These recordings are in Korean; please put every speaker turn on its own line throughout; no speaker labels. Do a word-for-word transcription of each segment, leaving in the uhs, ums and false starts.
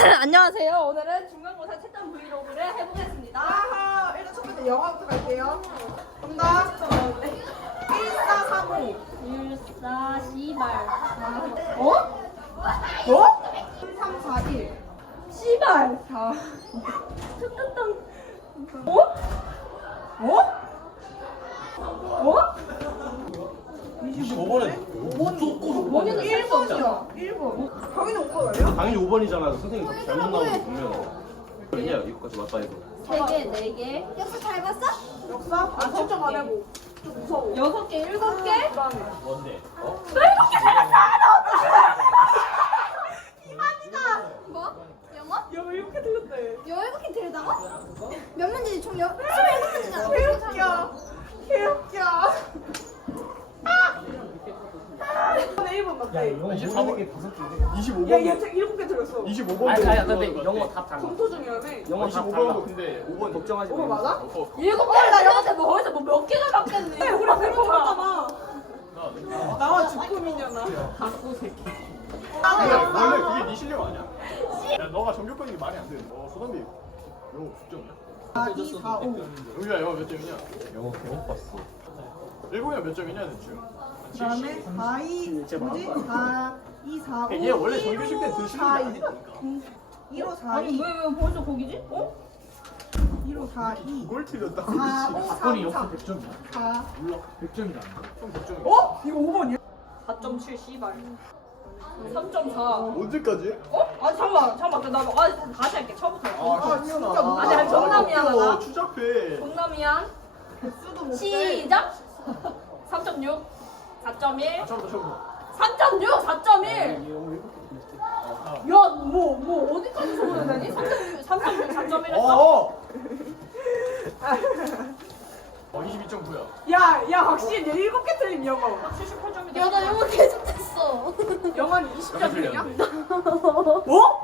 안녕하세요. 오늘은 중간고사 채점 브이로그를 해보겠습니다.
아하, 일단 첫 번째 영화부터 갈게요. 정답. 일사삼오.
일사 씨발.
어? 어? 삼사일.
씨발.
자.
뚱뚱뚱.
어? 어? 어?
이십오 번에
오 번. 일 번이요. 일 번. 당연히 오 번이에요?
당연히 오 번이잖아. 선생님 자꾸 잘못 나오는 거 보면 아니야 이거까지 맞다 해서.
세 개, 네 개.
역사 잘 봤어?
역사? 아, 진짜 안 해고. 좀 무서워.
여섯 개, 일곱 개.
그다음에.
뭔데? 어?
뭐? 영어?
영어 이렇게 들렸대.
열일곱 개 들다고? 몇 문제지? 총 열, 스물일곱 문제잖아.
개웃겨. 개웃겨. 내 일 번 맞대.
이십사 번 이십오
야,
번.
얘 일곱 개 들렸어.
이십오 번.
아니 아니 근데 영어 답 달라.
검토 중이라며.
영어 답
이십오
달라.
번도 근데 오 번
걱정하지
오번
마.
맞아?
일곱 개 나려는데 뭐 거기서 뭐 몇 개나 받겠니?
우리 백 번 맞잖아. 나와 주꾸미냐나.
야, 원래 그게 네 실력 아니야? 야 너가 전교권이 말이 안 돼. 너 소담비 영어 국점이야?
사, 이, 사, 오.
여기가 영어 몇 점이냐? 영어 개못 봤어. 일본이가 몇 점이냐 대충?
그 다음에 사, 이, 뭐지? 사, 이, 사, 오.
얘 원래 전교식 때그 실력이 아니니까.
일, 오, 사,
아니
이.
왜 왜 벌써 거기지? 어?
일, 오, 사, 이.
이걸 틀렸다고.
사, 오,
사건이
삼,
역사
삼.
백 점이야.
사.
몰라.
백 점이다.
좀 걱정해.
어? 이거 오 번이야?
사 점 칠 씨발. 삼 점 사.
언제까지?
어? 아 잠깐만 잠깐만 나 아, 다시 할게 처음부터.
아, 진짜 못
아니, 아니, 존나 미안하다.
추잡해.
존나 미안.
개수도 못 돼.
시작. 삼 점 육. 사 점 일.
처음부터 처음부터.
삼 점 육. 사 점 일. 야, 뭐, 뭐, 어디까지 소문을 내니? 삼 점 육, 삼 점 육, 사 점 일 했어?
어. 어 이십이 점 구야.
야, 야, 확실히 얘 일곱 개 틀린 영어.
칠십팔 점이다.
야, 나 영어 계속 됐어.
영어는 이십 점 틀리냐?
틀렸는데?
뭐?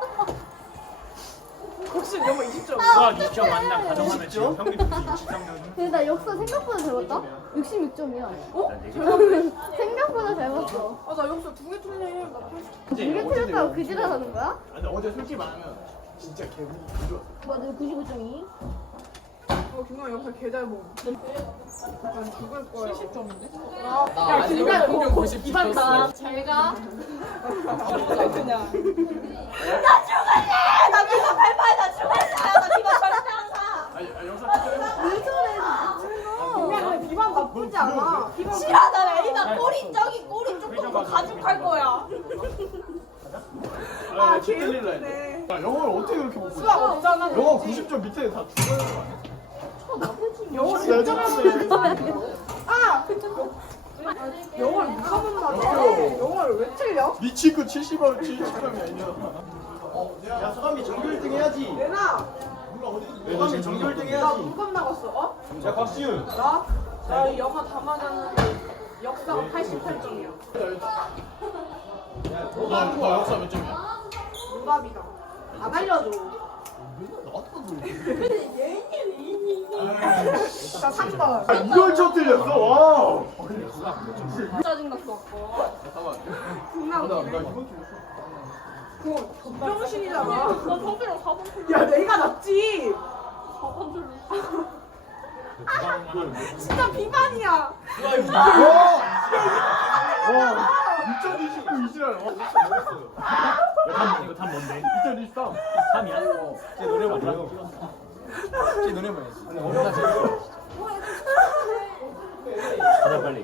확실히 영어 이십 점.
수학 이 점 만나 가정하면 지금 평균 육십삼 점.
근데 나 역사 생각보다 잘 봤다? 육십육 점이야. 어? 생각보다 잘 봤어.
아, 나 여기서 두 개 틀리네. 나 팔십.
이게 틀렸다고 그지랄하는 거야?
아니 어제 솔직히 말하면 진짜 개구 좋았어.
맞아, 구십오 점이.
어, 김광 역사 개잘 보. 난 죽을 거야. 칠십 점인데?
야
김광
평균 구십
기반다.
잘 가.
그냥.
나 죽을래! 나 비가 발파해, 나 죽을래! 나 비가 절대 안 가!
아니 아니 영상 찍어요?
왜 저래,
김광 근데 비방 나쁘지 않아. 비방
싫어, 나 애가 꼬리 저기 꼬리 조금 더 가죽할 거야.
아 진짜 틀릴라 했네. 야 영어를 어떻게 그렇게 못
수학
보지?
없잖아.
영어 구십 점 밑에 다 죽어야 되는 거 아니야?
영어
십
점 아! 영어를 누가 못 맞아? 영어를 왜 틀려?
네 친구 칠십 점 칠십 점이 아니야. 야 소담이 정규 일 등 해야지.
내나
소담이 정규 일 등
나
해야지.
무겁 나갔어. 어?
야 곽시윤.
나? 나 영어 다 맞았는데 역사가 팔십팔 점이야.
너 누가 역사 몇 점이야?
문답이다. 안 알려줘. 자, 삼 번.
아 이걸 쳐 틀렸어. 와.
짜증났어, 아까.
잠깐만.
분명
나 이건 틀렸어.
그거 병신이잖아.
나 저기랑 사 번 틀렸어.
야, 내가 낫지.
사 번 틀렸어.
진짜 비만이야.
와. 와. 이천이십구 이지랄. 와 진짜 멋있어요.
이거 답 뭔데?
이천이십삼.
삼이야? 제 노래 맞아. 제 노래 뭐였어? 가자 빨리.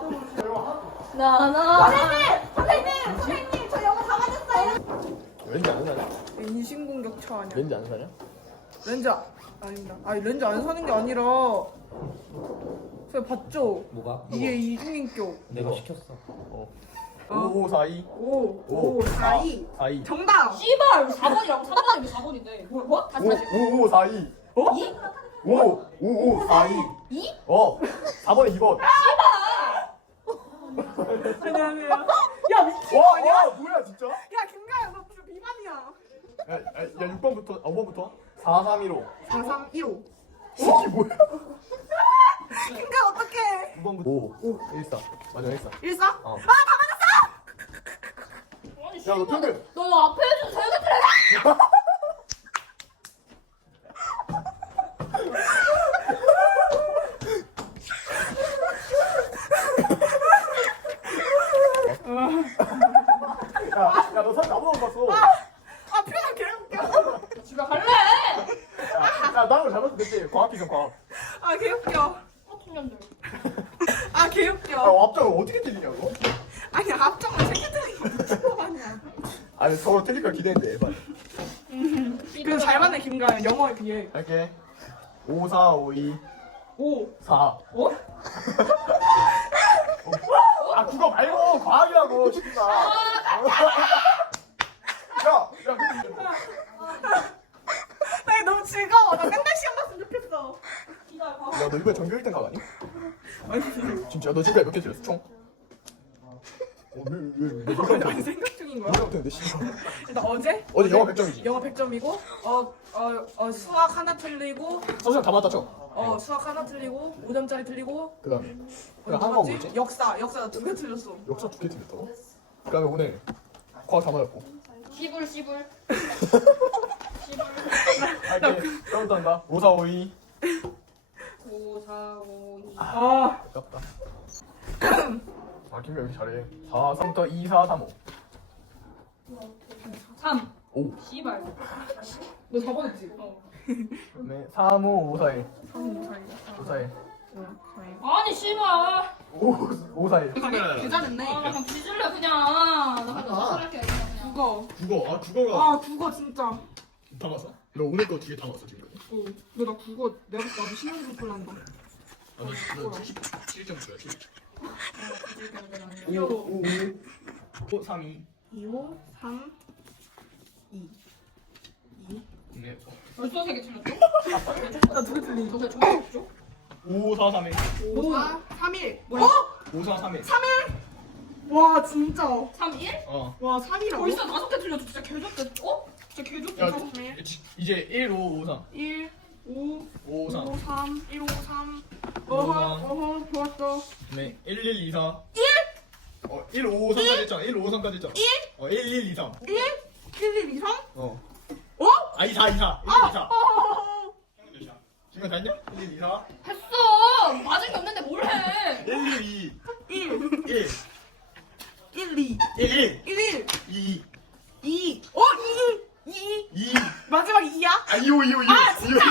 나, 나.
선생님! 선생님! 선생님! 저 영어 다 맞았어요.
왠지 안 사냐?
인신공격처 아니야?
렌즈 안 사냐?
렌즈 아- 아닙니다. 아니 렌즈 안 사는 게 아니라 저 봤죠?
뭐가?
이게 이중인격.
내가 시켰어.
오오사이.
오, 오, 사, 이.
사이.
정답!
씨발, 사 번이랑 삼 번이 왜 사 번인데? 뭐, 뭐? 다시 다시.
오오사이.
어?
이?
오 오오사이.
이?
어. 사 번에 이 번.
안녕하세요. 야 미친
와,
거 아니야?
와, 뭐야 진짜?
야 김가영 너 진짜 비만이야.
야, 야, 야 육 번부터, 오 번부터. 사삼일오.
사, 삼, 일, 오.
이게 뭐야?
김가영 어떡해?
구 번부터. 오, 오, 일사. 맞아, 일사.
일사?
어.
아 다 맞았어!
아니,
야, 너
씨발,
평균.
너, 너 앞에 해준 세개 틀렸어!
야 나는 잘못했지 과학 기준 과학.
아 개웃겨. 아
야
개웃겨.
앞장을 어떻게 틀리냐고?
아니 앞장을 생겼더니 미친 거 아니야.
아니 서로 틀릴까 기대했는데 에반.
그래도 잘 맞네 김가연 영어에 비해.
할게. 오, 사, 오, 이,
오.
사.
어?
아 그거 말고 과학이라고 진짜. 야, 야, 근데
나 너무 즐거워. 나 맨날 시험 봤으면 좋겠어.
야, 너 이번에 전교 일 등 각 아니?
아니
진짜 너 지금까지 몇 개 틀렸어 총? 어, 왜, 왜, 왜, 왜,
아니 생각 중인 거야.
못했는데 씨발.
나 어제
어제 영어 백 점이지?
영어 백 점이고 어, 어, 어 수학 하나 틀리고
서수장 다 맞다 쳐.
어 수학 하나 틀리고 오 점짜리 틀리고
그 다음에
어,
그다음 한거
뭐지?
뭐였지?
역사 역사 나 두 개 틀렸어.
역사 두 개 틀렸다고? 그 다음에 오늘 과학 다 맞았고.
시불 시불.
할게. 처음부터 한다. 오, 사, 오, 이.
오, 사, 오, 이.
아
아깝다. 아, 김경 여기 잘해. 사, 삼부터 이, 사, 삼, 오.
삼.
오.
씨발.
너 사 번 했지?
어.
네, 삼, 오, 오, 사, 일.
삼, 사, 일.
오, 사, 일.
아니 씨발.
오, 오, 사, 일.
계산했네.
아, 나 그냥 뒤질래 그냥. 나 그냥 자살할게 그냥.
국어.
국어. 아, 국어가
아 국어 진짜.
다 맞았어? 너 오늘 거 두 개 다 맞았어, 지금.
어. 너나 국어 내가 나도 신문지 볼란다.
아, 너, 너 칠십칠 점 줘야지.
오,
오, 오, 오, 삼, 이.
이, 오, 삼, 이. 이.
네.
벌써 세개 틀렸어?
나 두 개 틀린 거.
너왜 종이 없죠?
오, 사, 삼, 일.
오, 삼, 일. 뭐야?
오, 사, 삼, 일.
와 진짜.
삼, 일?
어.
와 삼이라고?
벌써 다섯 개 틀렸어. 진짜 개좋대. 어? 진짜 개좋대.
야,
삼, 일.
지- 이제 일, 오, 오, 삼.
일, 오,
오, 삼.
오, 삼, 일, 오, 삼.
오,
어허,
삼.
어허, 좋았어.
네, 일, 일, 이, 사. 일? 어, 일, 오, 오, 삼까지 했잖아. 일, 오, 오, 삼까지 했잖아. 일? 어, 일, 일, 이, 삼.
일, 일, 일, 이, 삼?
어.
어?
아, 이, 사, 이, 사. 일, 이, 사.
어허허허.
지금 다 했냐? 일, 일, 이, 사.
했어. 맞은 게 없는데 뭘 해?
일, 일, 이.
일,
일.
일, 이.
일, 일.
일, 일.
이.
이. 어, 이. 이.
이.
마지막 이야?
아, 이, 오, 이, 오, 이. 아, 진짜?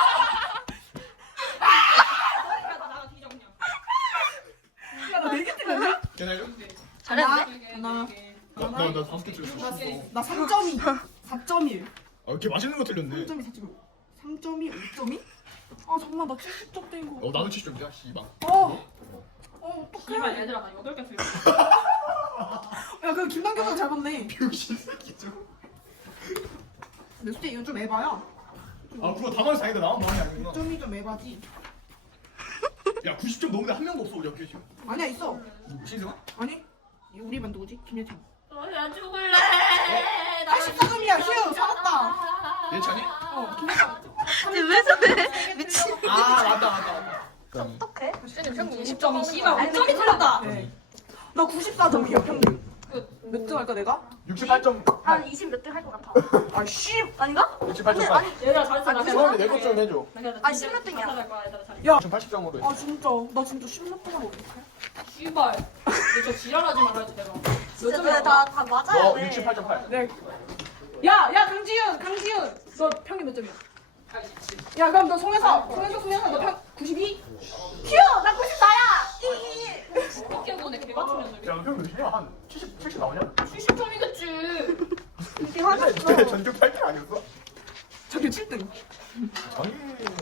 나가 뒤져 그냥.
야, 나 네 개 틀렸네?
괜찮아요?
잘했네.
하나.
나, 나, 나 다섯 개 틀렸어.
나 삼 점 이. 사 점 일.
아, 이렇게 맛있는 거 틀렸네.
삼 점 이, 사 점 일. 삼 점 이, 오 점 이? 아, 정말 나 칠십 점 된 거.
어, 나도 칠십 점이야, 씨발.
어. 어, 어떡해.
씨발 얘들아 나 여덟 개 틀렸어.
야, 그 김남규가 잘 봤네.
병신 새끼 좀.
근데 솔직히 이건 좀 에바야.
아, 그거 다 맞아서 다행이다. 나만 마음이 아니구나.
오 점이 좀 에바지.
야, 구십 점 넘는데 한 명도 없어, 우리 학교에 지금.
아니야, 있어.
누구, 신승아?
아니? 우리 반 누구지? 김예찬.
너야 죽을래.
팔십사 점이야, 휴! 살았다.
예찬이?
어, 김예찬.
왜 저래? 미친.
아, 맞다, 맞다, 맞다.
어떡해?
이십 점이 씨발 오 점이 틀렸다.
네. 나 구십사 점이야, 평균. 몇 등 할까, 내가?
육십팔 점.
한 이십 몇 등 할 것 같아.
아, 씨!
아닌가?
육십팔 점 팔.
얘들아 잘했어. 나
수업이 내것 좀 해줘.
아, 십 몇 등이야.
야!
지금 팔십 점으로 해.
아, 진짜. 나 진짜 십몇 등하면 어떡해?
씨발. 너저 지랄하지 말아야지 내가.
진짜
점이야?
네, 다, 다 맞아야
너
돼.
육십팔 점 팔.
네. 야, 야, 강지윤! 강지윤! 너 평균 몇 점이야? 야, 그럼 너 송혜서! 송혜서, 송혜서, 너 평, 구십이? 휴! 나 구십사야!
어떻게 보내 개 같은 년들이.
야, 너 평균 몇이냐? 한 칠십, 칠십 나오냐?
칠십 점이겠지.
이게 하나
근데 전교 팔 등 아니었어?
저기 칠 등.
아니.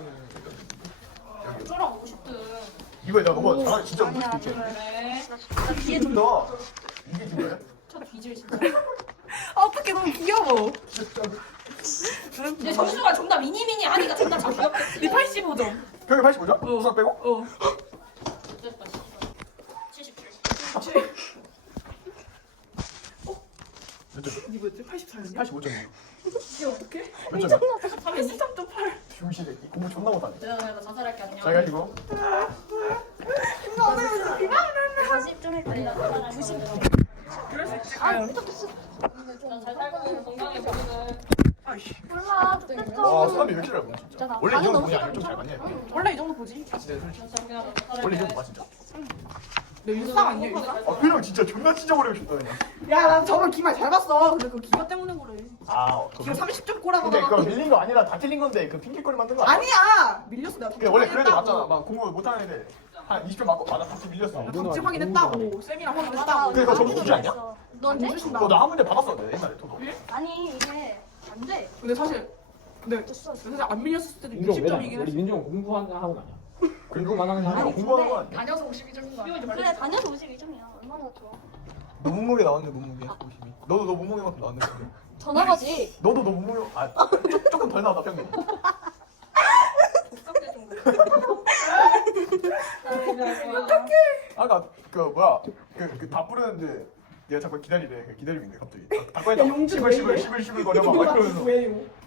어쩌라고 오십 등.
이거에 나 너가 잘하 진짜 못할 수도 있지.
그래.
나 뒤에 좀 더. 이게 좀 거야?
저 뒤질 진짜.
아, 어떡해, 너무 귀여워.
내 점수가 존나 미니미니 하니까 존나 잘 귀엽겠지.
네 팔십오 점.
평균 팔십오 점?
어.
수학 빼고?
어.
됐다 씨발. 칠십칠.
몇 점?
니 뭐였지? 팔십사였냐?
팔십오 점이야.
이게 어떡해?
몇 점이야?
팔십삼 점 팔.
병신 새끼 공부 존나 못하네.
내가 나 자살할게 안녕.
잘 가시고.
사십 점 헷갈려. 구십.
그럴 수 있지.
아,
아유.
나잘 살고 건강해 보이는.
아이씨.
몰라. 좋겠어.
와, 수학이 왜 이렇게 잘 보냐 진짜.
나
원래 이
반응
정도
너무
보냐? 아니면 좀잘 봤냐?
원래 이 정도 보지.
진짜 솔직히.
진짜 그냥 나 자살할게.
원래 이 정도 봐 진짜.
너 일상 아니야, 일상?
아, 표정 진짜 존나 찢어버리고 싶다 그냥.
야, 난 저번 기말 잘 봤어. 근데 그 기가 때문에 그래.
아
지금 삼십 점 꼬라고
근데 그거
나가.
밀린 거 아니라 다 틀린 건데 그 핑계거리 만든 거 아니야?
아니야. 밀렸어 내가.
그게 원래 그래도
확인했다고.
맞잖아. 막 공부 못하는 애들 한 이십 점 맞고 맞아 다시 밀렸어.
답지 확인했다고. 쌤이랑 확인했다고.
그게 그거 전부 문제 아니야?
넌 돼?
너나 한 문제 받았어 내 옛날에 도도.
아니 이게 안 돼.
근데 사실 근데 사실 안 밀렸을 때도
민종
육십
왜
점이긴
우리
했어.
민종 공부하는 하고 나냐? 공부만 하는 사람.
아니 공부하는 거 아니야?
다녀서 오십이 점인 거 아니야?
그래 다녀서 오십이 점이야. 얼마나 좋아.
너 몸무게 나왔네 몸무게 오십이. 너도 너 몸무게만큼 나왔네 근데.
전화가지.
너도 너 몸무게 아 조- 조금 덜 나왔다 평균. 아까 그 뭐야 그그다 뿌리는데 얘가 자꾸 기다리래. 기다리고 있네 갑자기. 다 꺼냈다.
야, 용준
시글
왜
시글
이래?
시글 시글 거려 막 이러면서.
왜요?